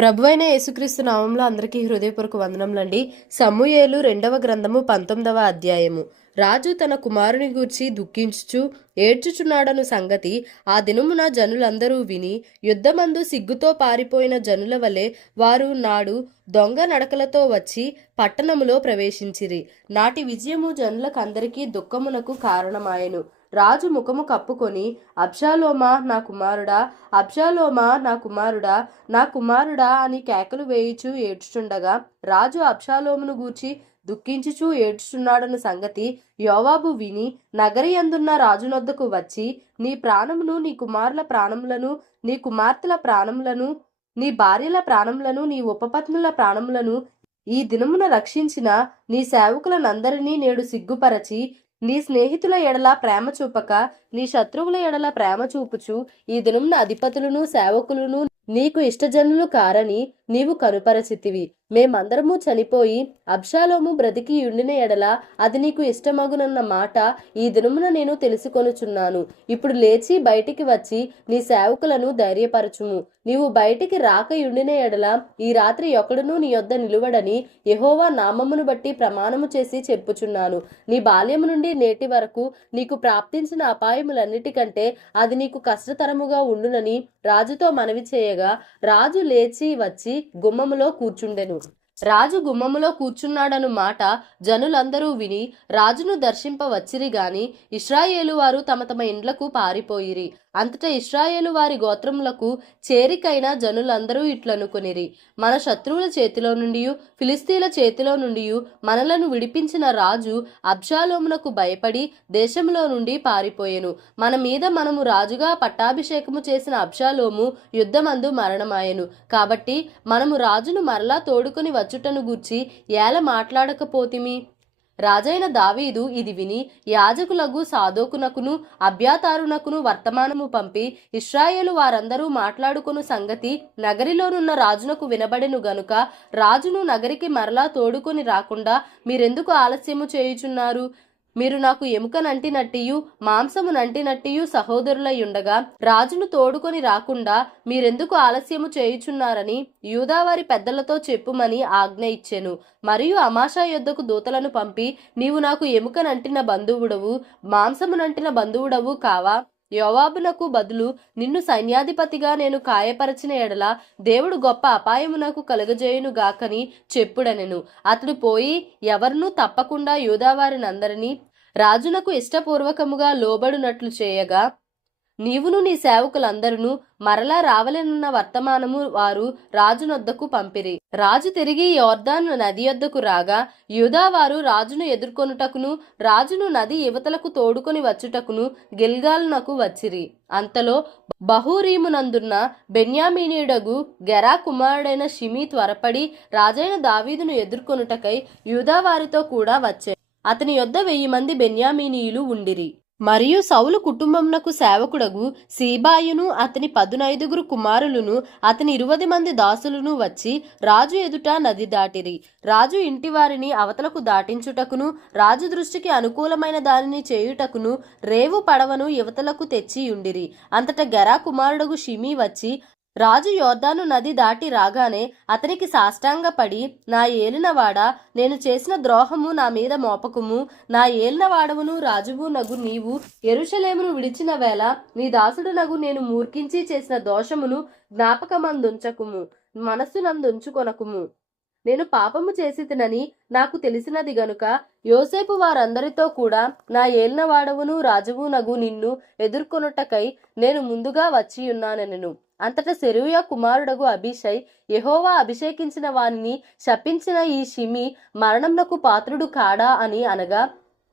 ప్రభువైన యేసుక్రీస్తు నామంలో అందరికీ హృదయపూర్వక వందనములండి. సమూయేలు 2వ గ్రంథము 19వ అధ్యాయము. రాజు తన కుమారుని గూర్చి దుఃఖించుచు ఏడ్చుచున్నాడను సంగతి ఆ దినమున జనులందరూ విని, యుద్ధమందు సిగ్గుతో పారిపోయిన జనుల వలె వారు నాడు దొంగ నడకలతో వచ్చి పట్టణములో ప్రవేశించిరి. నాటి విజయము జనులకందరికీ దుఃఖమునకు కారణమాయెను. రాజు ముఖము కప్పుకొని, అబ్షాలోమా నా కుమారుడా, అబ్షాలోమా నా కుమారుడా, నా కుమారుడా అని కేకలు వేయుచు ఏడ్చుచుండగా, రాజు అబ్షాలోమును గూర్చి దుఃఖించుచూ ఏడ్చుచున్నాడన్న సంగతి యోవాబు విని నగరి యందున్న రాజునొద్దకు వచ్చి, నీ ప్రాణమును, నీ కుమారుల ప్రాణములను, నీ కుమార్తెల ప్రాణములను, నీ భార్యల ప్రాణములను, నీ ఉపపత్నుల ప్రాణములను ఈ దినమున రక్షించిన నీ సేవకులనందరినీ నేడు సిగ్గుపరచి, నీ స్నేహితుల ఎడల ప్రేమ చూపక నీ శత్రువుల ఎడల ప్రేమ చూపుచు ఈ దినమున అధిపతులను సేవకులను నీకు ఇష్టజనులు కారని నీవు కనుపరచితివి. మేమందరము చనిపోయి అబ్షాలోము బ్రతికి ఉండిన ఎడల అది నీకు ఇష్టమగునన్న మాట ఈ దినమున నేను తెలుసుకొనుచున్నాను. ఇప్పుడు లేచి బయటికి వచ్చి నీ సేవకులను ధైర్యపరచుము. నీవు బయటికి రాక ఉండిన ఎడల ఈ రాత్రి ఒకడును నీ యొద్ద నిలువడని యెహోవా నామమును బట్టి ప్రమాణము చేసి చెప్పుచున్నాను. నీ బాల్యము నుండి నేటి వరకు నీకు ప్రాప్తించిన అపాయములన్నిటికంటే అది నీకు కష్టతరముగా ఉండునని రాజుతో మనవి చేయగా, రాజు లేచి వచ్చి గుమ్మములో కూర్చుండెను. రాజు గుమ్మములో కూర్చున్నాడను మాట జనులందరూ విని రాజును దర్శింపవచ్చిరి గాని ఇశ్రాయేలు వారు తమ తమ ఇండ్లకు పారిపోయిరి. అంతటా ఇశ్రాయేలు వారి గోత్రములకు చేరికైన జనులందరూ ఇట్లనుకొనిరి, మన శత్రువుల చేతిలో నుండి ఫిలిస్తీన్ల చేతిలో నుండి మనలను విడిపించిన రాజు అబ్షాలోమునకు భయపడి దేశంలో నుండి పారిపోయెను. మన మీద మనము రాజుగా పట్టాభిషేకము చేసిన అబ్షాలోము యుద్ధమందు మరణమాయెను. కాబట్టి మనము రాజును మరలా తోడుకొని వచ్చుటను గూర్చి ఏల మాట్లాడకపోతిమి? రాజైన దావీదు ఇది విని యాజకులకు సాదోకునకును అబ్యాతారునకును వర్తమానము పంపి, ఇశ్రాయేలు వారందరూ మాట్లాడుకొను సంగతి నగరిలోనున్న రాజునకు వినబడెను గనుక రాజును నగరికి మరలా తోడుకొని రాకుండా మీరెందుకు ఆలస్యము చేయుచున్నారు? మీరు నాకు ఎముకనంటినట్టియు మాంసము నంటినట్టియు సహోదరులై ఉండగా రాజును తోడుకొని రాకుండా మీరెందుకు ఆలస్యము చేయుచున్నారని యూదావారి పెద్దలతో చెప్పుమని ఆజ్ఞ ఇచ్చెను. మరియు అమాషా యొద్దకు దూతలను పంపి, నీవు నాకు ఎముకనంటిన బంధువుడవు మాంసమునంటిన బంధువుడవు కావా? యోవాబునకు బదులు నిన్ను సైన్యాధిపతిగా నేను కాయపరచిన ఎడల దేవుడు గొప్ప అపాయమునకు కలుగజేయును గాకని చెప్పుడనెను. అతడు పోయి ఎవరినూ తప్పకుండా యూదావారినందరినీ రాజునకు ఇష్టపూర్వకముగా లోబడునట్లు చేయగా, నీవును నీ సేవకులందరూ మరలా రావలెనన్న వర్తమానము వారు రాజునొద్దకు పంపిరి. రాజు తిరిగి యోర్దాను నది యొద్దకు రాగా యూదావారు రాజును ఎదుర్కొనుటకును రాజును నది యువతలకు తోడుకొని వచ్చుటకును గిల్గాలునకు వచ్చిరి. అంతలో బహూరీమునందున్న బెన్యామీనీయుడగు గెరా కుమారుడైన షిమీ త్వరపడి రాజైన దావీదును ఎదుర్కొనుటకై యూదావారితో కూడా వచ్చెను. అతని యొద్ద 1000 మంది బెన్యామీనీయులు ఉండిరి. మరియు సౌలు కుటుంబమునకు సేవకుడగు సీబాయును అతని 15 కుమారులను అతని 20 మంది దాసులను వచ్చి రాజు ఎదుట నది దాటిరి. రాజు ఇంటి వారిని అవతలకు దాటించుటకును రాజు దృష్టికి అనుకూలమైన దానిని చేయుటకును రేవు పడవను యువతలకు తెచ్చి ఉండిరి. అంతటా గెరా కుమారుడగు షిమీ వచ్చి రాజు యోర్దాను నది దాటి రాగానే అతనికి సాష్టాంగపడి, నా ఏలినవాడా, నేను చేసిన ద్రోహము నా మీద మోపకుము. నా ఏలినవాడవును రాజువు నగు నీవు యెరూషలేమును విడిచిన వేళ నీ దాసుడు నగు నేను మూర్ఖించి చేసిన దోషమును జ్ఞాపకమందుంచకుము, మనస్సునందుంచుకొనకుము. నేను పాపము చేసితినని నాకు తెలిసినది గనుక యోసేపు వారందరితో కూడా నా ఏలినవాడవును రాజువు నగు నిన్ను ఎదుర్కొనుటకై నేను ముందుగా వచ్చియున్నానెను. అంతటా సెరూయా కుమారుడగు అబీషై, యెహోవా అభిషేకించిన వానిని శపించిన ఈ షిమీ మరణమునకు పాత్రుడు కాడా అని అనగా,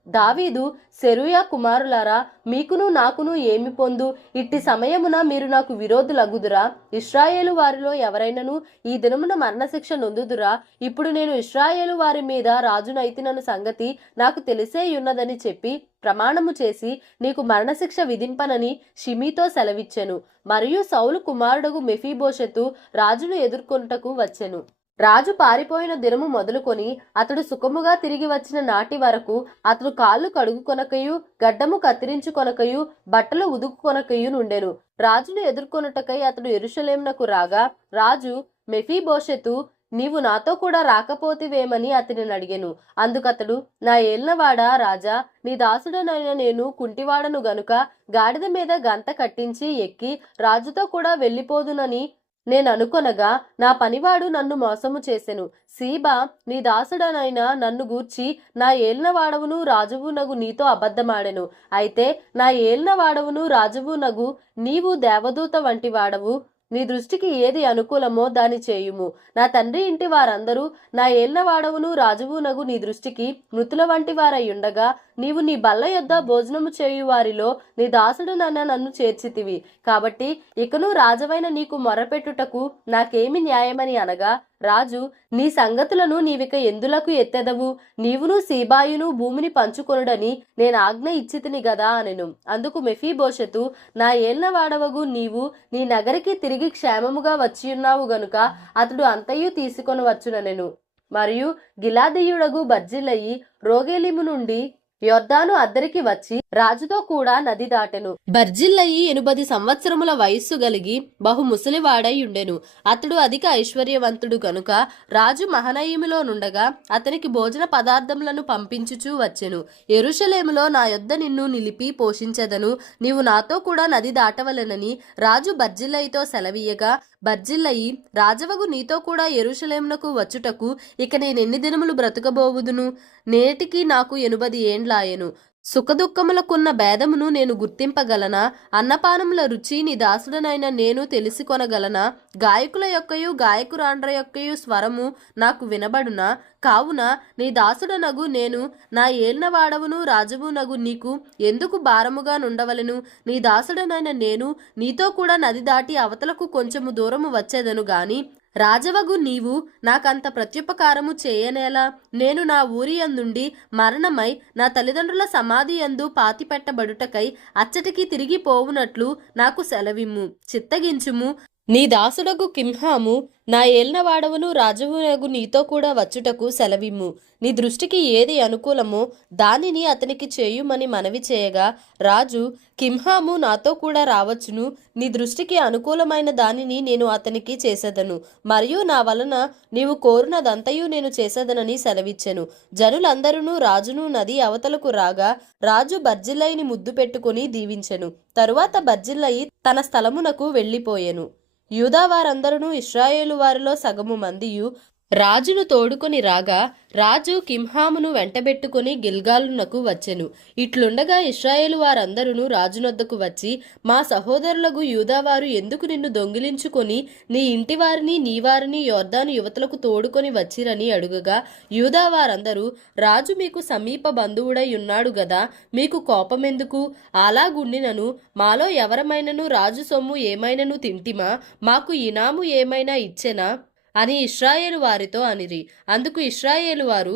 దావీదు, సెరూయా కుమారులారా, మీకును నాకును ఏమి పొందు? ఇట్టి సమయమున మీరు నాకు విరోధులగుదురా? ఇశ్రాయేలు వారిలో ఎవరైనను ఈ దినమున మరణశిక్ష నొందుదురా? ఇప్పుడు నేను ఇశ్రాయేలు వారి మీద రాజునైతినను సంగతి నాకు తెలిసేయున్నదని చెప్పి ప్రమాణము చేసి నీకు మరణశిక్ష విధింపనని షిమీతో సెలవిచ్చెను. మరియు సౌలు కుమారుడగు మెఫీబోషెతు రాజును ఎదుర్కొనుటకు వచ్చెను. రాజు పారిపోయిన దినము మొదలుకొని అతడు సుఖముగా తిరిగి వచ్చిన నాటి వరకు అతడు కాళ్ళు కడుగుకొనకయు గడ్డము కత్తిరించుకొనకయు బట్టలు ఉదుకుకొనకయు నుండెను. రాజును ఎదుర్కొనుటకై అతడు యెరూషలేమునకు రాగా రాజు మెఫీబోషెతు నీవు నాతో కూడా రాకపోతివేమని అతనిని అడిగెను. అందుకతడు, నా ఏలినవాడా రాజా, నీ దాసుడనైన నేను కుంటివాడను గనుక గాడిద మీద గంత కట్టించి ఎక్కి రాజుతో కూడా వెళ్ళిపోదునని నేననుకొనగా నా పనివాడు నన్ను మోసము చేసెను. సీబా నీ దాసుడనైన నన్ను గూర్చి నా ఏలినవాడవును రాజువునగు నీతో అబద్ధమాడెను. అయితే నా ఏలినవాడవును రాజువునగు నీవు దేవదూత వంటి వాడవు. నీ దృష్టికి ఏది అనుకూలమో దాని చేయుము. నా తండ్రి ఇంటి వారందరూ నా ఏలినవాడవును రాజువునగు నీ దృష్టికి మృతుల వంటి వారయ్యుండగా నీవు నీ బల్ల యొద్ద భోజనము చేయు వారిలో నీ దాసుడు నన్ను చేర్చితివి. కాబట్టి ఇకను రాజవైన నీకు మొరపెట్టుటకు నాకేమి న్యాయమని అనగా, రాజు, నీ సంగతులను నీవిక ఎందులకు ఎత్తెదవు? నీవును సీబాయును భూమిని పంచుకొనుడని నేను ఆజ్ఞ ఇచ్చితిని గదా అనెను. అందుకు మెఫీబోషెతు, నా ఏలినవాడవగు నీవు నీ నగరికి తిరిగి క్షేమముగా వచ్చియున్నావు గనుక అతడు అంతయు తీసుకొని వచ్చుననెను. మరియు గిలాదీయుడగు బర్జిల్లయి రోగేలిము నుండి యొర్దాను అద్దరికి వచ్చి రాజుతో కూడా నది దాటెను. బర్జిల్లయి 80 సంవత్సరముల వయస్సు గలిగి బహు ముసలివాడై ఉండెను. అతడు అధిక ఐశ్వర్యవంతుడు గనుక రాజు మహనయీములో నుండగా అతనికి భోజన పదార్థములను పంపించుచూ వచ్చెను. యెరూషలేములో నా యొద్ద నిన్ను నిలిపి పోషించెదను, నీవు నాతో కూడా నది దాటవలెనని రాజు బర్జిల్లయితో సెలవీయగా, బర్జిల్లయి, రాజవగు నీతో కూడా యెరూషలేమునకు వచ్చుటకు ఇక నేనెన్ని దినములు బ్రతుకబోవుదును? నేటికి నాకు 80 ఏండ్లాయెను. సుఖదుఖములకున్న భేదమును నేను గుర్తింపగలనా? అన్నపానముల రుచి నీ దాసుడనైన నేను తెలిసికొనగలనా? గాయకుల యొక్కయు గాయకురాండ్ర యొక్కయు స్వరము నాకు వినబడునా? కావున నీ దాసుడనగు నేను నా ఏలినవాడవును రాజువునగు నీకు ఎందుకు భారముగా నుండవలెను? నీ దాసుడనైన నేను నీతో కూడా నది దాటి అవతలకు కొంచెము దూరము వచ్చేదను గాని రాజవగు నీవు నాకంత ప్రత్యుపకారము చేయనేలా? నేను నా ఊరి యందుండి మరణమై నా తల్లిదండ్రుల సమాధి యందు పాతిపెట్టబడుటకై అచ్చటికి తిరిగి పోవునట్లు నాకు సెలవిమ్ము, చిత్తగించుము. నీ దాసుడగు కింహాము నా ఏలినవాడవును రాజువునగు నీతో కూడా వచ్చుటకు సెలవిమ్ము. నీ దృష్టికి ఏది అనుకూలమో దానిని అతనికి చేయుమని మనవి చేయగా, రాజు, కింహాము నాతో కూడా రావచ్చును, నీ దృష్టికి అనుకూలమైన దానిని నేను అతనికి చేసేదను, మరియు నా వలన నీవు కోరునదంతయు నేను చేసేదనని సెలవిచ్చెను. జనులందరూ రాజును నది అవతలకు రాగా రాజు బర్జిల్లయిని ముద్దు పెట్టుకుని దీవించెను. తరువాత బర్జిల్లయి తన స్థలమునకు వెళ్ళిపోయెను. యూదా వారందరూ ఇశ్రాయేలు వారిలో సగము మందియు రాజును తోడుకొని రాగా రాజు కింహామును వెంటబెట్టుకుని గిల్గాలునకు వచ్చెను. ఇట్లుండగా ఇశ్రాయేలు వారందరూ రాజునొద్దకు వచ్చి, మా సహోదరులకు యూదావారు ఎందుకు నిన్ను దొంగిలించుకొని నీ ఇంటి వారిని నీ వారిని యొర్దాను యువతలకు తోడుకొని వచ్చిరని అడుగగా, యూదా వారందరూ, రాజు మీకు సమీప బంధువుడై ఉన్నాడు గదా, మీకు కోపమెందుకు? అలాగుండినను మాలో ఎవరమైనను రాజు సొమ్ము ఏమైనను తింటిమా? మాకు ఇనాము ఏమైనా ఇచ్చెనా అని ఇశ్రాయేలు వారితో అనిరి. అందుకు ఇశ్రాయేలు వారు,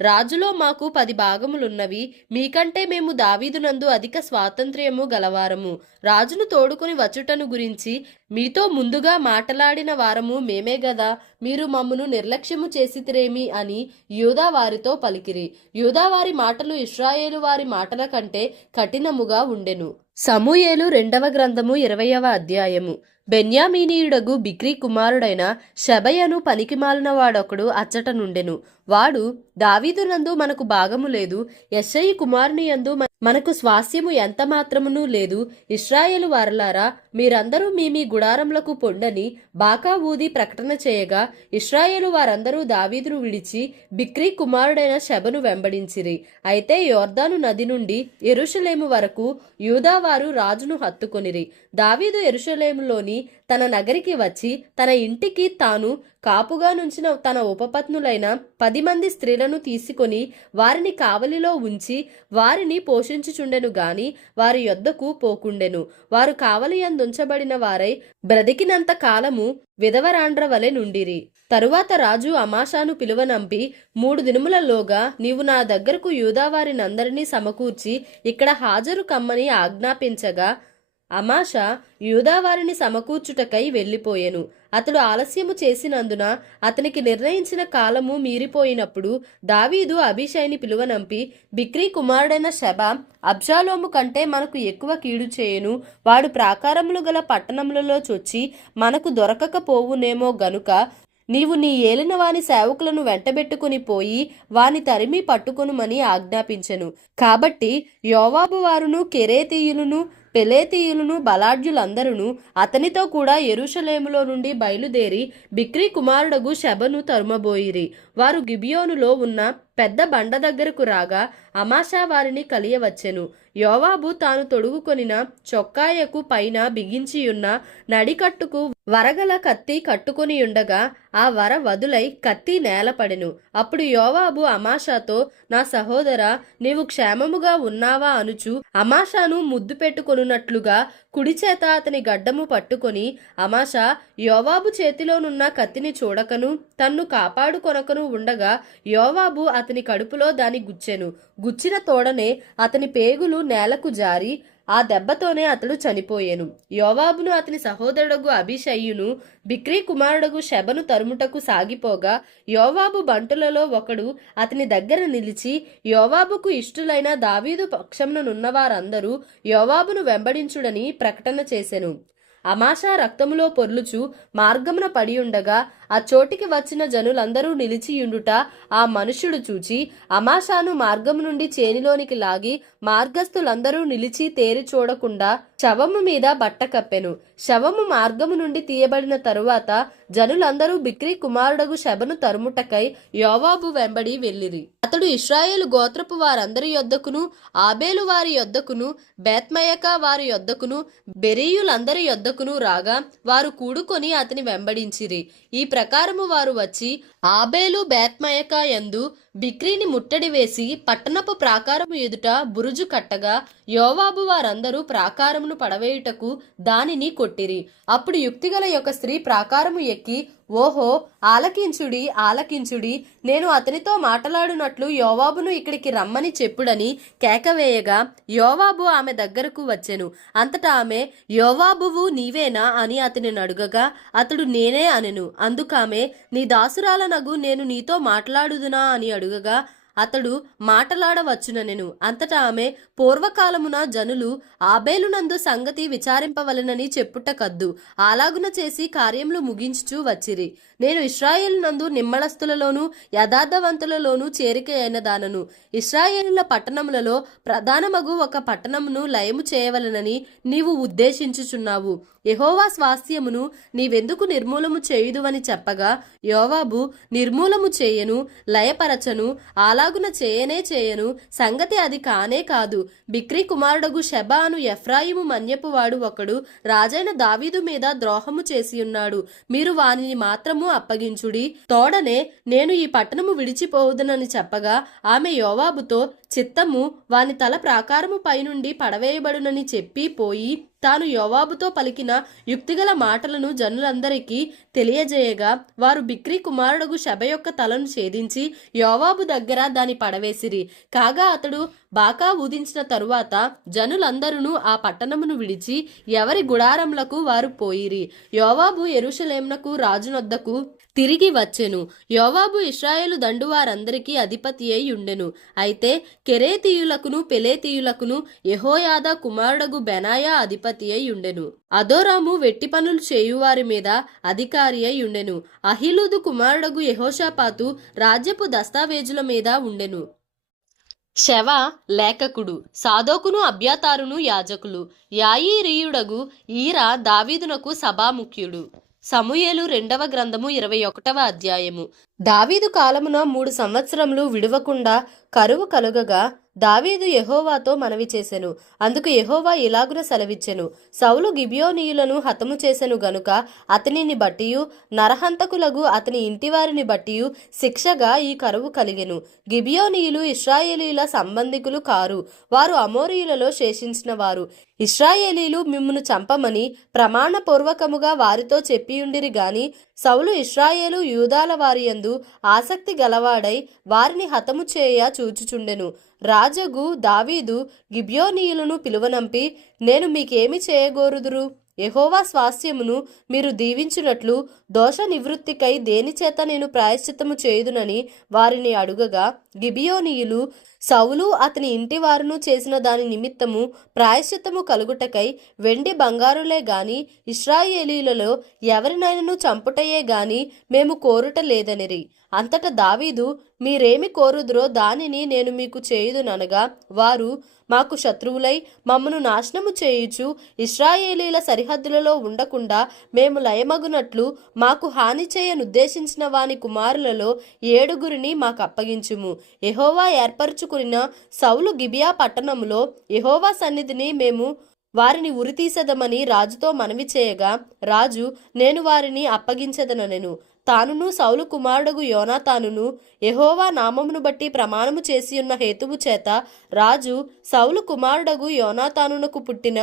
రాజులో మాకు 10 భాగములున్నవి, మీకంటే మేము దావీదునందు అధిక స్వాతంత్ర్యము గలవారము. రాజును తోడుకొని వచ్చుటను గురించి మీతో ముందుగా మాటలాడిన వారము మేమే గదా, మీరు మమ్మును నిర్లక్ష్యము చేసితిరేమి అని యూదా వారితో పలికిరి. యూదా వారి మాటలు ఇశ్రాయేలు వారి మాటల కంటే కఠినముగా ఉండెను. సమూయేలు 2వ గ్రంథము 20వ అధ్యాయము. బెన్యామీనీయుడగు బిక్రీ కుమారుడైన షెబయను పనికిమాలిన వాడొకడు అచ్చట నుండెను. వాడు, దావీదునందు మనకు భాగము లేదు, యెష్షయి కుమారుని యందు మనకు స్వాస్యము ఎంత మాత్రమునూ లేదు. ఇశ్రాయేలు వారలారా, మీరందరూ మీ గుడారములకు పొండని బాకా ఊది ప్రకటన చేయగా, ఇశ్రాయేలు వారందరూ దావీదును విడిచి బిక్రీ కుమారుడైన షెబను వెంబడించిరి. అయితే యొర్దాను నది నుండి యెరూషలేము వరకు యూదావారు రాజును హత్తుకొనిరి. దావీదు యెరూషలేములోని తన నగరికి వచ్చి తన ఇంటికి తాను కాపుగా నుంచిన తన ఉపపత్నులైన 10 మంది స్త్రీలను తీసుకొని వారిని కావలిలో ఉంచి వారిని పోషించుచుండెను గాని వారి యొద్దకు పోకుండెను. వారు కావలి యందుంచబడిన వారై బ్రతికినంత కాలము విధవరాండ్ర వలె నుండిరి. తరువాత రాజు అమాషాను పిలువనంపి, 3 దినములలోగా నీవు నా దగ్గరకు యూదావారినందరినీ సమకూర్చి ఇక్కడ హాజరు కమ్మని ఆజ్ఞాపించగా, అమాషా యూదావారిని సమకూర్చుటకై వెళ్ళిపోయెను. అతడు ఆలస్యము చేసినందున అతనికి నిర్ణయించిన కాలము మీరిపోయినప్పుడు దావీదు అబీషైని పిలువనంపి, బిక్రీ కుమారుడైన షెబా అబ్షాలోము కంటే మనకు ఎక్కువ కీడు చేయను, వాడు ప్రాకారములు గల పట్టణములలో చొచ్చి మనకు దొరకకపోవునేమో గనుక నీవు నీ ఏలిన వాని సేవకులను వెంటబెట్టుకుని పోయి వాని తరిమి పట్టుకొనుమని ఆజ్ఞాపించెను. కాబట్టి యోవాబు వారును కెరేతీయులను పెలేతీయులను బలాఢ్యులందరూ అతనితో కూడా యెరూషలేములో నుండి బయలుదేరి బిక్రీ కుమారుడగు షెబను తరుమబోయిరి. వారు గిబియోనులో ఉన్న పెద్ద బండ దగ్గరకు రాగా అమాషా వారిని కలియవచ్చెను. యోవాబు తాను తొడుగుకొనిన చొక్కాయకు పైన బిగించియున్న నడికట్టుకు వరగల కత్తి కట్టుకొని ఉండగా ఆ వర వదులై కత్తి నేలపడెను. అప్పుడు యోవాబు అమాషాతో, నా సహోదరా, నీవు క్షేమముగా ఉన్నావా అనుచు అమాషాను ముద్దు పెట్టుకొనున్నట్లుగా కుడిచేత అతని గడ్డము పట్టుకొని, అమాషా యోవాబు చేతిలోనున్న కత్తిని చూడకను తన్ను కాపాడుకొనకను ఉండగా యోవాబు అతని కడుపులో దాని గుచ్చెను. గుచ్చిన తోడనే అతని పేగులు నేలకు జారి ఆ దెబ్బతోనే అతడు చనిపోయెను. యోవాబును అతని సహోదరుడగు అబీషైయును బిక్రీ కుమారుడగు షెబను తరుముటకు సాగిపోగా యోవాబు బంటులలో ఒకడు అతని దగ్గర నిలిచి, యోవాబుకు ఇష్టులైన దావీదు పక్షమునున్న వారందరూ యోవాబును వెంబడించుడని ప్రకటన చేసెను. అమాషా రక్తములో పొర్లుచు మార్గమున పడియుండగా ఆ చోటికి వచ్చిన జనులందరూ నిలిచియుండుట ఆ మనుష్యుడు చూచి అమాషాను మార్గము నుండి చేనిలోనికి లాగి మార్గస్థులందరూ నిలిచి తేరి చూడకుండా శవము మీద బట్ట కప్పెను. శవము మార్గము నుండి తీయబడిన తరువాత జనులందరూ బిక్రీ కుమారుడగు షెబను తరుముటకై యోవాబు వెంబడి వెళ్ళిరి. అతడు ఇశ్రాయేలు గోత్రపు వారందరి యొద్దకును, ఆబేలు వారి యొద్దకును, బేత్మయకా వారి యొద్దకును, బెరీయులందరి యొద్దకును రాగా వారు కూడుకొని అతని వెంబడించిరి. ఈ ప్రకారము వారు వచ్చి ఆబేలు బేత్మయకా యందు బిక్రీని ముట్టడి వేసి పట్టణపు ప్రాకారము ఎదుట బురుజు కట్టగా యోవాబు వారందరూ ప్రాకారమును పడవేయుటకు దానిని కొట్టిరి. అప్పుడు యుక్తిగల యొక్క స్త్రీ ప్రాకారము ఎక్కి, ఓహో, ఆలకించుడి ఆలకించుడి, నేను అతనితో మాట్లాడునట్లు యోవాబును ఇక్కడికి రమ్మని చెప్పుడని కేకవేయగా యోవాబు ఆమె దగ్గరకు వచ్చెను. అంతటా ఆమె, యోవాబువు నీవేనా అని అతని అడుగగా అతడు నేనే అనెను. అందుకామె, నీ దాసురాలనగు నేను నీతో మాట్లాడుదునా అని అడుగగా అతడు మాటలాడవచ్చుననెను. అంతటా ఆమె, పూర్వకాలమున జనులు ఆబేలునందు సంగతి విచారింపవలెనని చెప్పుట కద్దు, అలాగున చేసి కార్యములు ముగించుచూ వచ్చిరి. నేను ఇశ్రాయేలునందు నిమ్మళస్తులలోను యథార్థవంతులలోను చేరిక అయిన దానను. ఇశ్రాయేలుల పట్టణములలో ప్రధానమగు ఒక పట్టణమును లయము చేయవలెనని నీవు ఉద్దేశించుచున్నావు. యెహోవా స్వాస్థ్యమును నీవెందుకు నిర్మూలము చేయుదువని చెప్పగా యోవాబు, నిర్మూలము చేయను, లయపరచను, అలాగున చేయనే చేయను, సంగతి అది కానే కాదు. బిక్రీ కుమారుడగు షెబా అను ఎఫ్రాయిము మన్యపు వాడు ఒకడు రాజైన దావీదు మీద ద్రోహము చేసియున్నాడు. మీరు వానిని మాత్రము అప్పగించుడి, తోడనే నేను ఈ పట్టణము విడిచిపోవుదనని చెప్పగా ఆమె యోవాబుతో, చిత్తము వాని తల ప్రాకారము పైనుండి పడవేయబడునని చెప్పి పోయి తాను యోవాబుతో పలికిన యుక్తిగల మాటలను జనులందరికీ తెలియజేయగా వారు బిక్రీ కుమారుడగు షెబ యొక్క తలను ఛేదించి యోవాబు దగ్గర దాని పడవేసిరి. కాగా అతడు బాకా ఊదించిన తరువాత జనులందరూ ఆ పట్టణమును విడిచి ఎవరి గుడారములకు వారు పోయిరి. యోవాబు యెరూషలేమునకు రాజునొద్దకు తిరిగి వచ్చెను. యోవాబు ఇశ్రాయేలు దండు వారందరికీ అధిపతి అయి ఉండెను. అయితే కెరేతీయులకును పెలేతీయులకును యెహోయాదా కుమారుడగు బెనాయా అధిపతి అయి ఉండెను. అదోరాము వెట్టి పనులు చేయువారి మీద అధికారి అయి ఉండెను. అహీలూదు కుమారుడగు యెహోషాపాతు రాజ్యపు దస్తావేజుల మీద ఉండెను. శవ లేఖకుడు, సాదోకును అబ్యాతారును యాజకులు, యాయీరీయుడగు ఈరా దావీదునకు సభాముఖ్యుడు. సమూయేలు 2వ గ్రంథము 21వ అధ్యాయము. దావీదు కాలమున 3 సంవత్సరములు విడువకుండా కరువు కలుగగా దావీదు యెహోవాతో మనవి చేసెను. అందుకు యెహోవా ఇలాగున సెలవిచ్చెను, సౌలు గిబియోనీయులను హతము చేసెను గనుక అతనిని బట్టియు నరహంతకులగు అతని ఇంటివారిని బట్టియు శిక్షగా ఈ కరువు కలిగెను. గిబియోనీయులు ఇశ్రాయేలీల సంబంధికులు కారు, వారు అమోరీయులలో శేషించిన వారు. ఇశ్రాయేలీలు మిమ్మును చంపమని ప్రమాణపూర్వకముగా వారితో చెప్పియుండిరి గాని సౌలు ఇశ్రాయేలు యూదాల వారియందు ఆసక్తి గలవాడై వారిని హతము చేయ చూచుచుండెను. రాజగు దావీదు గిబియోనీయులను పిలువనంపి, నేను మీకేమి చేయగోరుదురు? యెహోవా స్వాస్థ్యమును మీరు దీవించునట్లు దోష నివృత్తికై దేనిచేత నేను ప్రాయశ్చిత్తము చేయుదునని వారిని అడుగగా, గిబియోనీయులు సౌలు అతని ఇంటి వారును చేసిన దాని నిమిత్తము ప్రాయశ్చిత్తము కలుగుటకై వెండి బంగారులే గాని ఇశ్రాయేలీలలో ఎవరినైనను చంపుటయే గాని మేము కోరుట లేదనిరి. అంతట దావీదు, మీరేమి కోరుదురో దానిని నేను మీకు చేయుదుననగా, వారు మాకు శత్రువులై మమ్మను నాశనము చేయుచు ఇశ్రాయేలీల సరిహద్దులలో ఉండకుండా మేము లయమగునట్లు మాకు హాని చేయనుద్దేశించిన వాని కుమారులలో 7 మాకు అప్పగించుము. యెహోవా ఏర్పరచుకున్న సౌలు గిబియా పట్టణములో యెహోవా సన్నిధిని మేము వారిని ఉరితీసెదమని రాజుతో మనవి చేయగా, రాజు, నేను వారిని అప్పగించెదనెను. తానును సౌలు కుమారుడగు యోనాతానును యెహోవా నామమును బట్టి ప్రమాణము చేసియున్న హేతువు చేత రాజు సౌలు కుమారుడగు యోనాతానునకు పుట్టిన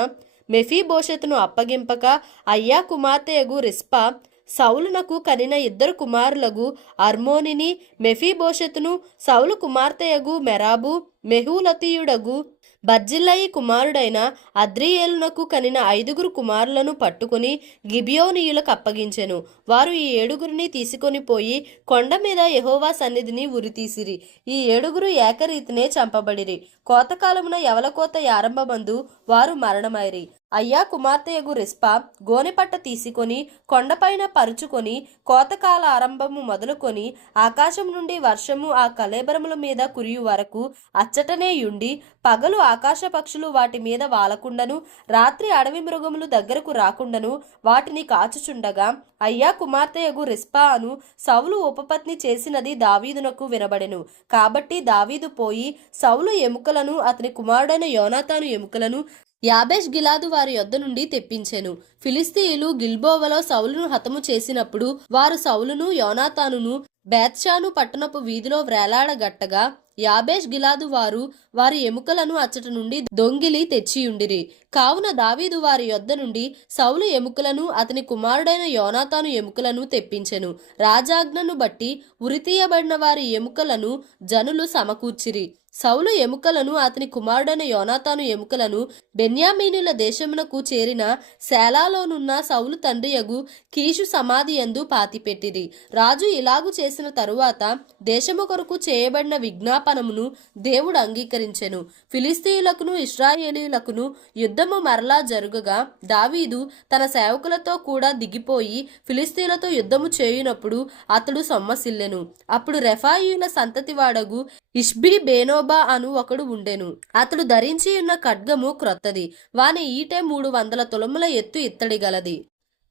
మెఫీబోషెతును అప్పగింపక, అయ్యా కుమార్తెయగు రిస్పా సౌలునకు కనిన 2 కుమారులగు అర్మోనిని, మెఫీబోషెతును సౌలు కుమార్తెయగు మెరాబు మెహూలతీయుడగు బర్జిల్లయి కుమారుడైన అద్రియేలునకు కనిన 5 కుమారులను పట్టుకుని గిబియోనీయులకు అప్పగించెను. వారు ఈ 7 తీసుకొని పోయి కొండ మీద యెహోవా సన్నిధిని ఉరితీసిరి. ఈ 7 ఏకరీతినే చంపబడిరి. కోతకాలమున యవలకోత ఆరంభమందు వారు మరణమైరి. అయ్యా కుమార్తెయగు రిస్పా గోనెపట్ట తీసుకొని కొండపైన పరుచుకొని కోతకాల ఆరంభము మొదలుకొని ఆకాశం నుండి వర్షము ఆ కళేబరముల మీద కురియు వరకు అచ్చటనే యుండి, పగలు ఆకాశ పక్షులు వాటి మీద వాలకుండను, రాత్రి అడవి మృగములు దగ్గరకు రాకుండను వాటిని కాచుచుండగా, అయ్యా కుమార్తెయగు రిస్పా అను సౌలు ఉపపత్ని చేసినది దావీదునకు వినబడెను. కాబట్టి దావీదు పోయి సౌలు ఎముకలను అతని కుమారుడైన యోనాతాను ఎముకలను యాబేష్ గిలాదు వారి యొద్ద నుండి తెప్పించెను. ఫిలిస్తీయులు గిల్బోవలో సౌలును హతము చేసినప్పుడు వారు సౌలును యోనాతానును బేత్షాను పట్టణపు వీధిలో వ్రేలాడగట్టగా, యాబేష్ గిలాదు వారు వారి ఎముకలను అచ్చట నుండి దొంగిలి తెచ్చియుండిరి. కావున దావీదు వారి యొద్ద నుండి సౌలు ఎముకలను అతని కుమారుడైన యోనాతాను ఎముకలను తెప్పించెను. రాజాజ్ఞను బట్టి ఉరితీయబడిన వారి ఎముకలను జనులు సమకూర్చిరి. సౌలు ఎముకలను అతని కుమారుడైన యోనాతాను ఎముకలను బెన్యామీనుల దేశమునకు చేరిన సేలాలోనున్న సౌలు తండ్రియగు కీషు సమాధి యందు పాతిపెట్టిరి. రాజు ఇలాగు చేసిన తరువాత దేశము కొరకు చేయబడిన విజ్ఞాపనమును దేవుడు అంగీకరించెను. ఫిలిస్తీయులకును ఇశ్రాయేలీయులకును యుద్ధము మరలా జరుగగా దావీదు తన సేవకులతో కూడా దిగిపోయి ఫిలిస్తీయులతో యుద్ధము చేయునప్పుడు అతడు సొమ్మసిల్లెను. అప్పుడు రెఫాయీయుల సంతతి వాడగు ఇష్బీ బేనోబా అను ఒకడు ఉండెను. అతడు ధరించి ఉన్న ఖడ్గము క్రొత్తది, వాని ఈటె 300 తులముల ఎత్తు ఇత్తడి గలది.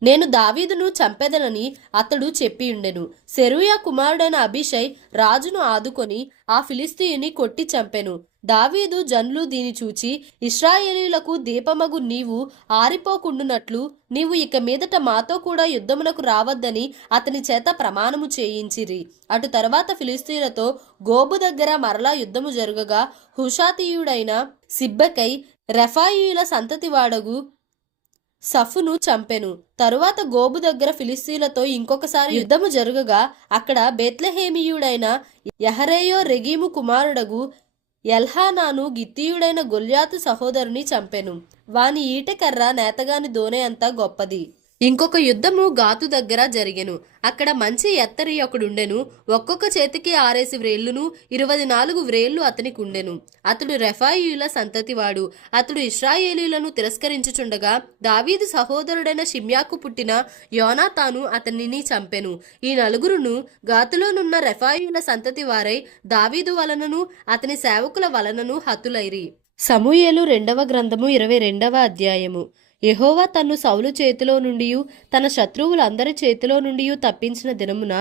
నేను దావీదును చంపెదనని అతడు చెప్పియుండెను. సెరూయా కుమారుడైన అబీషై రాజును ఆదుకొని ఆ ఫిలిస్తీయుని కొట్టి చంపెను. దావీదు జనులు దీని చూచి, ఇశ్రాయేలీయులకు దీపమగు నీవు ఆరిపోకుండునట్లు నీవు ఇక మీదట మాతో కూడా యుద్ధమునకు రావద్దని అతని చేత ప్రమాణము చేయించిరి. అటు తర్వాత ఫిలిస్తీయులతో గోబు దగ్గర మరలా యుద్ధము జరుగగా హుషాతీయుడైన సిబ్బెకై రెఫాయీయుల సంతతి వాడగు సఫును చంపెను. తరువాత గోబు దగ్గర ఫిలిస్తీయులతో ఇంకొకసారి యుద్ధము జరుగగా అక్కడ బేత్లెహేమీయుడైన యహరేయో రెగీము కుమారుడగు ఎల్హానాను గిత్తీయుడైన గొల్యాతు సహోదరుని చంపెను. వాని ఈటెకర్ర నేతగాని దోనె అంతా గొప్పది. ఇంకొక యుద్ధము గాతు దగ్గర జరిగెను. అక్కడ మంచి ఎత్తరి ఒకడుండెను. ఒక్కొక్క చేతికి 6 వ్రేళ్లును 24 వ్రేళ్లు అతనికి ఉండెను. అతడు రెఫాయీయుల సంతతివాడు. అతడు ఇశ్రాయేలీయులను తిరస్కరించుచుండగా దావీదు సహోదరుడైన షిమ్యాకు పుట్టిన యోనాతాను అతనిని చంపెను. ఈ 4 గాతులోనున్న రెఫాయీయుల సంతతి వారై దావీదు వలనను అతని సేవకుల వలనను హతులైరి. సమూయేలు 2వ గ్రంథము 22వ అధ్యాయము. యెహోవా తన్ను సౌలు చేతిలో నుండి తన శత్రువులందరి చేతిలో నుండి తప్పించిన దినమున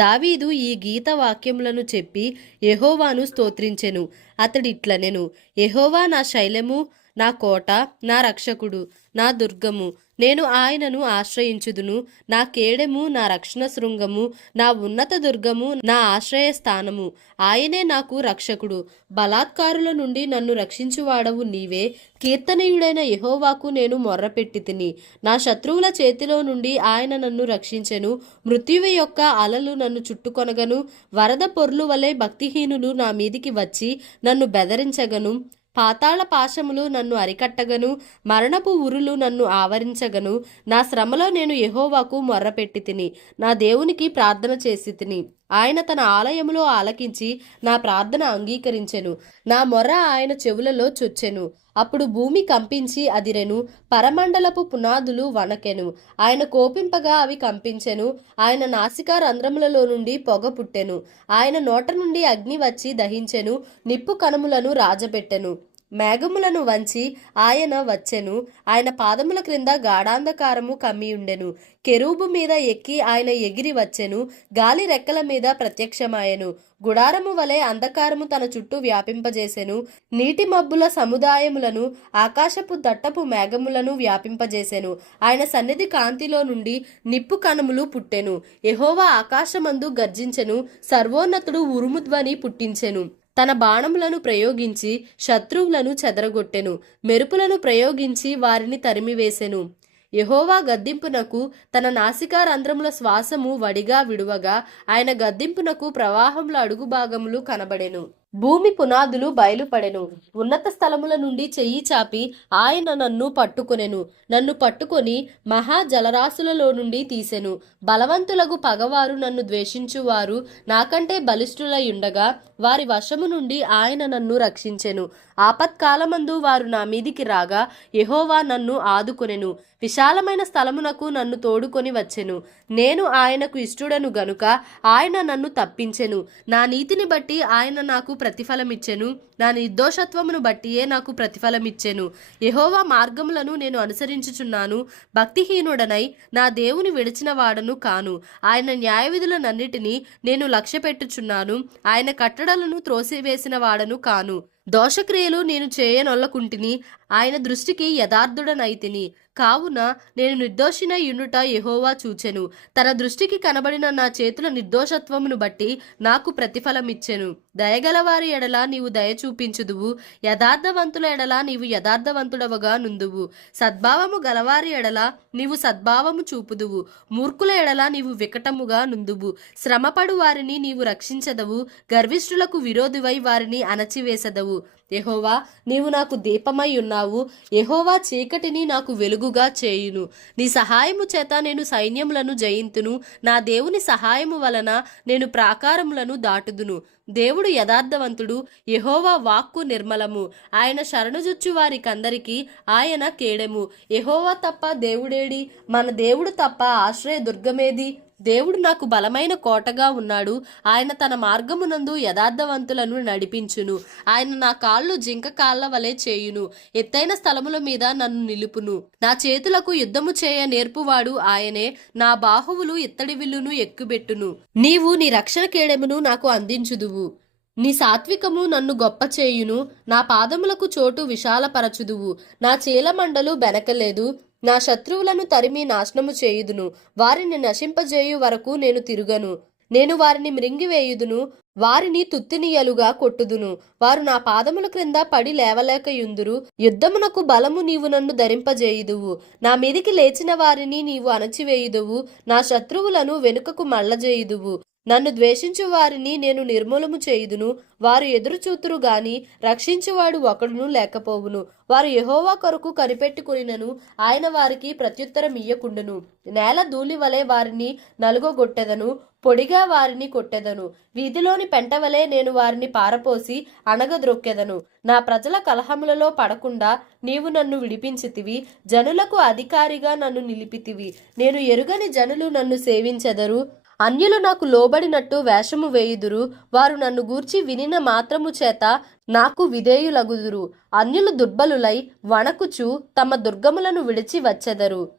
దావీదు ఈ గీత వాక్యములను చెప్పి యెహోవాను స్తోత్రించెను. అతడిట్లనెను, యెహోవా నా శైలము, నా కోట, నా రక్షకుడు, నా దుర్గము, నేను ఆయనను ఆశ్రయించుదును. నా కేడెము, నా రక్షణ శృంగము, నా ఉన్నత దుర్గము, నా ఆశ్రయ స్థానము. ఆయనే నాకు రక్షకుడు. బలాత్కారుల నుండి నన్ను రక్షించువాడవు నీవే. కీర్తనీయుడైన యెహోవాకు నేను మొర్రపెట్టితిని. నా శత్రువుల చేతిలో నుండి ఆయన నన్ను రక్షించెను. మృత్యువు యొక్క అలలు నన్ను చుట్టుకొనగను. వరద పొర్లు వలె భక్తిహీనులు నా మీదికి వచ్చి నన్ను బెదరించగను. పాతాళ పాశములు నన్ను అరికట్టగను, మరణపు ఉరులు నన్ను ఆవరించగను. నా శ్రమలో నేను యెహోవాకు మొర్రపెట్టి తిని, నా దేవునికి ప్రార్థన చేసి తిని. ఆయన తన ఆలయములో ఆలకించి నా ప్రార్థన అంగీకరించెను. నా మొర్ర ఆయన చెవులలో చొచ్చెను. అప్పుడు భూమి కంపించి అదిరెను, పరమండలపు పునాదులు వణకెను. ఆయన కోపింపగా అవి కంపించెను. ఆయన నాసికా రంధ్రములలో నుండి పొగ పుట్టెను. ఆయన నోట నుండి అగ్ని వచ్చి దహించెను, నిప్పు కణములను రాజబెట్టెను. మేఘములను వంచి ఆయన వచ్చెను. ఆయన పాదముల క్రింద గాఢాంధకారము కమ్మియుండెను. కెరూబు మీద ఎక్కి ఆయన ఎగిరి వచ్చెను. గాలి రెక్కల మీద ప్రత్యక్షమాయెను. గుడారము వలె అంధకారము తన చుట్టూ వ్యాపింపజేసెను. నీటి మబ్బుల సముదాయములను, ఆకాశపు దట్టపు మేఘములను వ్యాపింపజేసెను. ఆయన సన్నిధి కాంతిలో నుండి నిప్పు కణములు పుట్టెను. యెహోవా ఆకాశమందు గర్జించెను. సర్వోన్నతుడు ఉరుము ధ్వని పుట్టించెను. తన బాణములను ప్రయోగించి శత్రువులను చెదరగొట్టెను. మెరుపులను ప్రయోగించి వారిని తరిమివేసెను. యెహోవా గద్దింపునకు తన నాసికా రంధ్రముల శ్వాసము వడిగా విడువగా ఆయన గద్దింపునకు ప్రవాహముల అడుగు భాగములు కనబడెను. భూమి పునాదులు బయలుపడెను. ఉన్నత స్థలముల నుండి చెయ్యి చాపి ఆయన నన్ను పట్టుకొనెను. నన్ను పట్టుకొని మహా జలరాశులలో నుండి తీసెను. బలవంతులకు పగవారు, నన్ను ద్వేషించువారు నాకంటే బలిష్ఠులయుండగా వారి వశము నుండి ఆయన నన్ను రక్షించెను. ఆపత్కాలమందు వారు నా మీదికి రాగా యెహోవా నన్ను ఆదుకొనెను. విశాలమైన స్థలమునకు నన్ను తోడుకొని వచ్చెను. నేను ఆయనకు ఇష్టుడను గనుక ఆయన నన్ను తప్పించెను. నా నీతిని బట్టి ఆయన నాకు ప్రతిఫలమిచ్చెను. నా నిర్దోషత్వమును బట్టియే నాకు ప్రతిఫలమిచ్చెను. యెహోవా మార్గములను నేను అనుసరించుచున్నాను. భక్తిహీనుడనై నా దేవుని విడిచిన వాడను కాను. ఆయన న్యాయవిధులనన్నిటినీ నేను లక్ష్యపెట్టుచున్నాను. ఆయన కట్టడలను త్రోసివేసిన వాడను కాను. దోషక్రియలు నేను చేయనొల్లకుంటిని. ఆయన దృష్టికి యథార్థుడనైతిని. కావున నేను నిర్దోషినై యుండుట యెహోవా చూచెను. తన దృష్టికి కనబడిన నా చేతుల నిర్దోషత్వమును బట్టి నాకు ప్రతిఫలమిచ్చెను. దయగలవారి ఎడల నీవు దయ చూపించుదువు. యథార్థవంతుల ఎడల నీవు యథార్థవంతుడవగా నుందువు. సద్భావము గలవారి ఎడల నీవు సద్భావము చూపుదువు. మూర్ఖుల ఎడల నీవు వికటముగా నుందువు. శ్రమపడు వారిని నీవు రక్షించదవు. గర్విష్ఠులకు విరోధివై వారిని అణచివేసదవు. యెహోవా, నీవు నాకు దీపమై ఉన్నావు. యెహోవా చీకటిని నాకు వెలుగుగా చేయును. నీ సహాయము చేత నేను సైన్యములను జయింతును. నా దేవుని సహాయము వలన నేను ప్రాకారములను దాటుదును. దేవుడు యథార్థవంతుడు. యెహోవా వాక్కు నిర్మలము. ఆయన శరణుజొచ్చు వారికందరికీ ఆయన కేడెము. యెహోవా తప్ప దేవుడేడి? మన దేవుడు తప్ప ఆశ్రయ దుర్గమేది? దేవుడు నాకు బలమైన కోటగా ఉన్నాడు. ఆయన తన మార్గమునందు యథార్థవంతులను నడిపించును. ఆయన నా కాళ్ళు జింక కాళ్ళ వలె చేయును. ఎత్తైన స్థలముల మీద నన్ను నిలుపును. నా చేతులకు యుద్ధము చేయ నేర్పువాడు ఆయనే. నా బాహువులు ఇత్తడి విల్లును ఎక్కుబెట్టును. నీవు నీ రక్షణ కేడెమును నాకు అందించుదువు. నీ సాత్వికము నన్ను గొప్ప చేయును. నా పాదములకు చోటు విశాలపరచుదువు. నా చీలమండలు బెనకలేదు. నా శత్రువులను తరిమి నాశనము చేయుదును. వారిని నశింపజేయు వరకు నేను తిరుగను. నేను వారిని మృంగివేయుదును. వారిని తుత్తినియలుగా కొట్టుదును. వారు నా పాదముల క్రింద పడి లేవలేకయుందురు. యుద్ధమునకు బలము నీవు నన్ను ధరింపజేయుదువు. నా మీదికి లేచిన వారిని నీవు అణచివేయుదువు. నా శత్రువులను వెనుకకు మళ్ళజేయుదువు. నన్ను ద్వేషించు వారిని నేను నిర్మూలము చేయుదును. వారు ఎదురుచూతురు గాని రక్షించువాడు ఒకడును లేకపోవును. వారు యెహోవా కొరకు కనిపెట్టుకొనినను ఆయన వారికి ప్రత్యుత్తరం ఇయ్యకుండును. నేల ధూళి వలె వారిని నలుగొగొట్టెదను. పొడిగా వారిని కొట్టెదను. వీధిలోని పెంటవలే నేను వారిని పారపోసి అణగద్రొక్కెదను. నా ప్రజల కలహములలో పడకుండా నీవు నన్ను విడిపించితివి. జనులకు అధికారిగా నన్ను నిలిపితివి. నేను ఎరుగని జనులు నన్ను సేవించెదరు. అన్యులు నాకు లోబడినట్టు వేషము వేయుదురు. వారు నన్ను గూర్చి వినిన మాత్రము చేత నాకు విధేయులగుదురు. అన్యులు దుర్బలులై వణకుచు తమ దుర్గములను విడిచి వచ్చెదరు.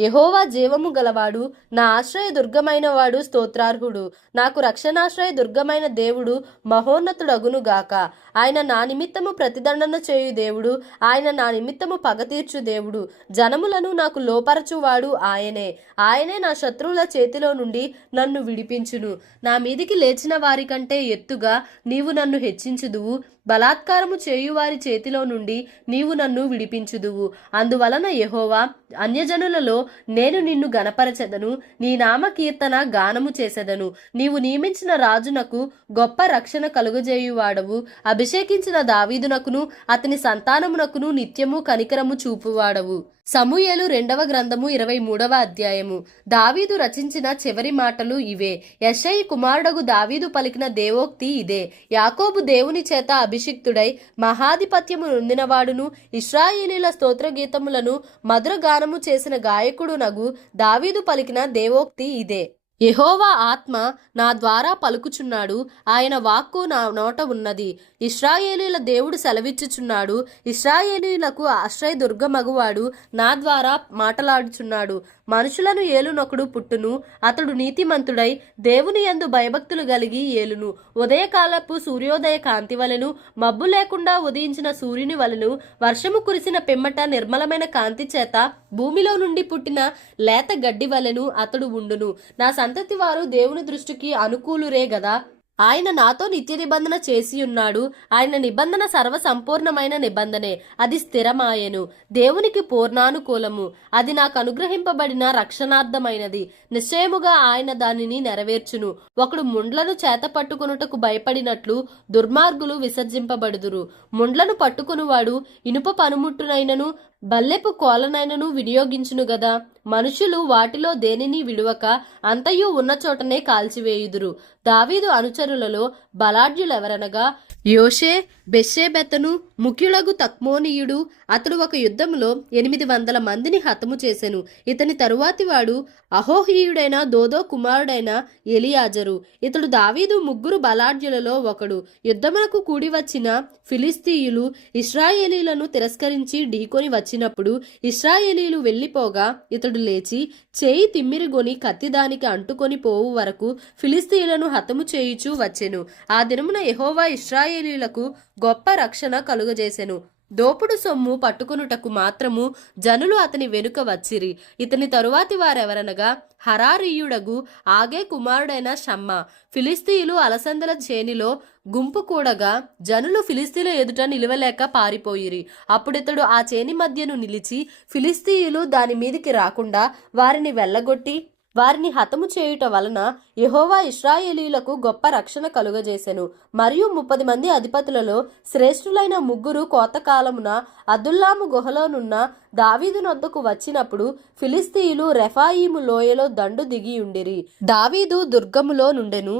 యెహోవా జీవము గలవాడు. నా ఆశ్రయ దుర్గమైన వాడు స్తోత్రార్హుడు. నాకు రక్షణాశ్రయ దుర్గమైన దేవుడు మహోన్నతుడగునుగాక. ఆయన నా నిమిత్తము ప్రతిదండన చేయు దేవుడు. ఆయన నా నిమిత్తము పగ తీర్చు దేవుడు. జనములను నాకు లోపరచువాడు ఆయనే. ఆయనే నా శత్రువుల చేతిలో నుండి నన్ను విడిపించును. నా మీదికి లేచిన వారికంటే ఎత్తుగా నీవు నన్ను హెచ్చించుదువు. బలాత్కారము చేయువారి చేతిలో నుండి నీవు నన్ను విడిపించుదువు. అందువలన యెహోవా, అన్యజనులలో నేను నిన్ను గణపరచెదను, నీ నామ కీర్తన గానము చేసెదను. నీవు నియమించిన రాజునకు గొప్ప రక్షణ కలుగజేయువాడవు, అభిషేకించిన దావీదునకును అతని సంతానమునకును నిత్యము కనికరము చూపువాడవు. సమూయేలు 2వ గ్రంథము 23వ అధ్యాయము. దావీదు రచించిన చివరి మాటలు ఇవే. యెషయి కుమారుడగు దావీదు పలికిన దేవోక్తి ఇదే. యాకోబు దేవుని చేత అభిషిక్తుడై మహాధిపత్యము నొందినవాడును, ఇశ్రాయేలీల స్తోత్రగీతములను మధురగానము చేసిన గాయకుడు నగు దావీదు పలికిన దేవోక్తి ఇదే. యెహోవా ఆత్మ నా ద్వారా పలుకుచున్నాడు, ఆయన వాక్కు నా నోట ఉన్నది. ఇశ్రాయేలీల దేవుడు సెలవిచ్చుచున్నాడు, ఇశ్రాయేలీలకు ఆశ్రయదుర్గమగువాడు నా ద్వారా మాటలాడుచున్నాడు. మనుషులను ఏలునొకడు పుట్టును, అతడు నీతిమంతుడై దేవుని యందు భయభక్తులు కలిగి ఏలును. ఉదయకాలపు సూర్యోదయ కాంతి వలెను, మబ్బు లేకుండా ఉదయించిన సూర్యుని వలెను, వర్షము కురిసిన పిమ్మట నిర్మలమైన కాంతి చేత భూమిలో నుండి పుట్టిన లేత గడ్డి వలెను అతడు ఉండును. నా సంతతి వారు దేవుని దృష్టికి అనుకూలురే గదా. ఆయన నాతో నిత్య నిబంధన చేసి ఉన్నాడు. ఆయన నిబంధన సర్వ సంపూర్ణమైన నిబంధనే, అది స్థిరమాయెను. దేవునికి పూర్ణానుకూలము, అది నాకు అనుగ్రహింపబడిన రక్షణార్థమైనది. నిశ్చయముగా ఆయన దానిని నెరవేర్చును. ఒకడు ముండ్లను చేత పట్టుకొనుటకు భయపడినట్లు దుర్మార్గులు విసర్జింపబడుదురు. ముండ్లను పట్టుకొనువాడు ఇనుప పనిముట్టునైనను బల్లెపు కోలనైనను వినియోగించును గదా. మనుషులు వాటిలో దేనిని విడువక అంతయు ఉన్న చోటనే కాల్చివేయుదురు. దావీదు అనుచరులలో బలాఢ్యులెవరనగా యోషే, బెషెబెతను, ముఖ్యులగు తక్మోనీయుడు. అతడు ఒక యుద్ధములో 800 మందిని హతము చేసెను. ఇతని తరువాతి వాడు అహోహీయుడైన దోదో కుమారుడైన ఎలియాజరు. ఇతడు దావీదు ముగ్గురు బలాఢ్యులలో ఒకడు. యుద్ధములకు కూడి వచ్చిన ఫిలిస్తీయులు ఇశ్రాయేలీలను తిరస్కరించి ఢీకొని వచ్చినప్పుడు ఇశ్రాయేలీలు వెళ్లిపోగా ఇతడు లేచి చేయి తిమ్మిరిగొని కత్తి దానికి అంటుకొని పోవు వరకు ఫిలిస్తీయులను హతము చేయుచూ వచ్చెను. ఆ దినమున యెహోవా ఇశ్రాయేలీలకు గొప్ప రక్షణ కలుగజేసెను. దోపుడు సొమ్ము పట్టుకొనుటకు మాత్రము జనులు అతని వెనుక వచ్చిరి. ఇతని తరువాతి వారెవరనగా హరారీయుడగు ఆగే కుమారుడైన షమ్మా. ఫిలిస్తీయులు అలసందల చేనిలో గుంపు కూడగా జనులు ఫిలిస్తీయుల ఎదుట నిలవలేక పారిపోయిరి. అప్పుడితడు ఆ చేని మధ్యను నిలిచి ఫిలిస్తీయులు దాని మీదికి రాకుండా వారిని వెళ్ళగొట్టి వారిని హతము చేయుట వలన యెహోవా ఇశ్రాయేలీలకు గొప్ప రక్షణ కలుగజేసెను. మరియు 30 మంది అధిపతులలో శ్రేష్ఠులైన ముగ్గురు కోతకాలమున అదుల్లాము గుహలోనున్న దావీదు నొద్దకు వచ్చినప్పుడు ఫిలిస్తీయులు రెఫాయీము లోయలో దండు దిగియుండిరి. దావీదు దుర్గములో నుండెను.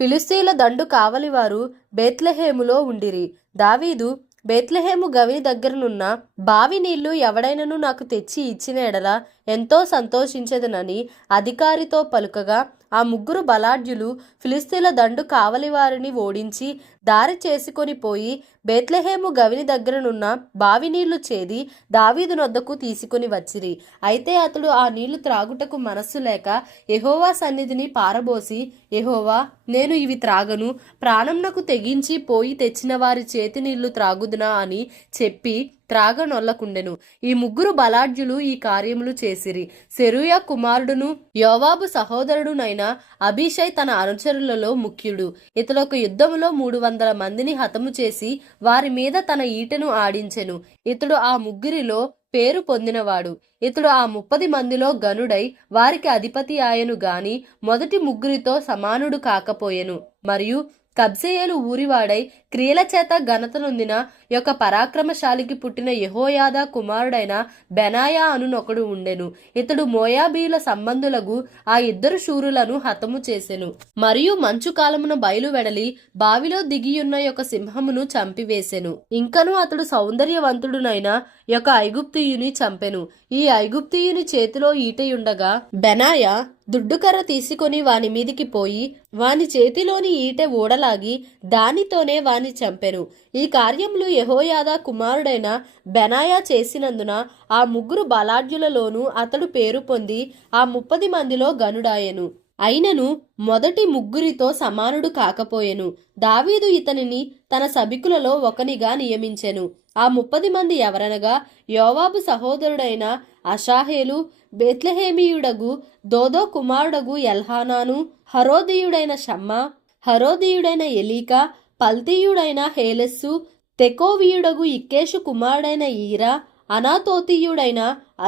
ఫిలిస్తీయుల దండు కావలివారు బేత్లెహేములో ఉండిరి. దావీదు బేత్లెహేము గవిని దగ్గరనున్న బావి నీళ్లు ఎవడైనను నాకు తెచ్చి ఇచ్చిన ఎడల ఎంతో సంతోషించెదనని అధికారితో పలుకగా ఆ ముగ్గురు బలాఢ్యులు ఫిలిస్తీయుల దండు కావలి వారిని ఓడించి దారి చేసుకొని పోయి బేత్లెహేము గవిని దగ్గరనున్న బావి నీళ్లు చేది దావీదు నొద్దకు తీసుకుని వచ్చిరి. అయితే అతడు ఆ నీళ్లు త్రాగుటకు మనస్సు లేక యెహోవా సన్నిధిని పారబోసి, యెహోవా, నేను ఇవి త్రాగను, ప్రాణంనకు తెగించి పోయి తెచ్చిన వారి చేతి నీళ్లు త్రాగుదునా అని చెప్పి త్రాగనొల్లకుండెను. ఈ ముగ్గురు బలాఢ్యులు ఈ కార్యములు చేసిరి. సెరూయా కుమారుడును యోవాబు సహోదరుడునైన అబీషై తన అనుచరులలో ముఖ్యుడు. ఇతడొక యుద్ధములో 300 మందిని హతము చేసి వారి మీద తన ఈటెను ఆడించెను. ఇతడు ఆ ముగ్గురిలో పేరు పొందినవాడు. ఇతడు ఆ 30 మందిలో గనుడై వారికి అధిపతి ఆయను గాని మొదటి ముగ్గురితో సమానుడు కాకపోయెను. మరియు కబ్సెయేలు ఊరివాడై క్రియల చేత ఘనత నొందిన యొక్క పరాక్రమశాలికి పుట్టిన యెహోయాదా కుమారుడైన బెనాయా అనునొకడు ఉండెను. ఇతడు మోయాబీల సంబంధులకు ఆ 2 శూరులను హతము చేసెను. మరియు మంచు కాలమున బయలు వెడలి బావిలో దిగియున్న యొక్క సింహమును చంపివేసెను. ఇంకను అతడు సౌందర్యవంతుడునైన యొక్క ఐగుప్తీయుని చంపెను. ఈ ఐగుప్తీయుని చేతిలో ఈటెయుండగా బెనాయా దుడ్డుకర్ర తీసుకొని వాని మీదికి పోయి వాని చేతిలోని ఈటె ఊడలాగి దానితోనే వాని చంపెను. ఈ కార్యములు యెహోయాదా కుమారుడైన బెనాయా చేసినందున ఆ ముగ్గురు బలాఢ్యులలోనూ అతడు పేరు పొంది ఆ 30 మందిలో గనుడాయెను. అయినను మొదటి ముగ్గురితో సమానుడు కాకపోయెను. దావీదు ఇతనిని తన సభికులలో ఒకనిగా నియమించెను. ఆ 30 మంది ఎవరనగా యోవాబు సహోదరుడైన అషాహేలు, బేత్లెహేమీయుడగు దోదో కుమారుడగు ఎల్హానాను, హరోదీయుడైన షమ్మా, హరోదీయుడైన ఎలీకా, పల్తీయుడైన హేలెస్సు, తెకోవీయుడగు ఇక్కేషు కుమారుడైన ఈరా, అనాతోతీయుడైన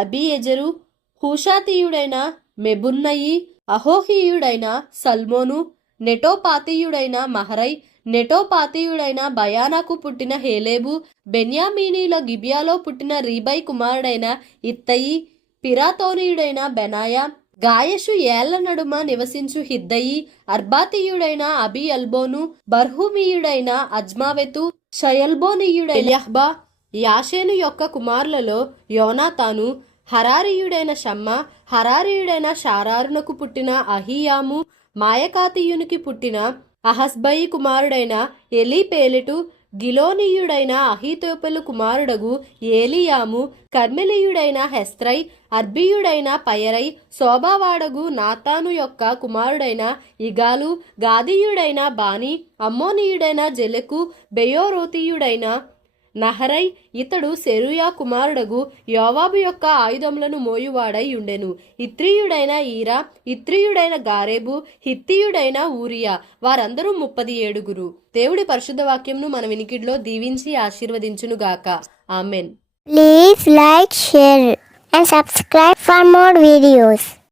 అబీయెజరు, హూషాతీయుడైన మెబున్నయి, అహోహీయుడైన సల్మోను, నెటోపాతీయుడైన మహరై, నెటోపాతీయుడైన బయానాకు పుట్టిన హేలేబు, బెన్యామీనీల గిబియాలో పుట్టిన రీబై కుమారుడైన ఇత్తయి, పిరాతోనీయుడైన బెనాయా, గాయషు ఏళ్ల నడుమ నివసించు హిద్దయి, అర్బాతీయుడైన అబి అల్బోను, బర్హుమీయుడైన అజ్మావెతు, షయల్బోనీయుడైన యహ్బా, యాషేను యొక్క కుమారులలో యోనాతాను, హరారీయుడైన షమ్మా, హరారీయుడైన షారారునకు పుట్టిన అహీయాము, మాయకాతీయునికి పుట్టిన అహస్బయి కుమారుడైన ఎలీపేలెటు, గిలోనీయుడైన అహీతోపెలు కుమారుడగు ఏలియాము, కర్మెలీయుడైన హెస్త్రై, అర్బీయుడైన పయరై, శోభావాడగు నాతాను యొక్క కుమారుడైన ఇగాలు, గాదీయుడైన బాని, అమ్మోనీయుడైన జెలెకు, బెయోరోతీయుడైన నహరై, ఇతడు సెరూయా కుమారుడగు యోవాబు యొక్క ఆయుధములను మోయువాడై ఉండెను. ఇత్రీయుడైన ఈరా, ఇత్రీయుడైన గారేబు, హిత్తీయుడైన ఊరియా, వారందరూ 37. దేవుడి పరిశుద్ధ వాక్యంను మన వినికిడిలో దీవించి ఆశీర్వదించునుగాక. Amen. Please like, share and subscribe for more videos.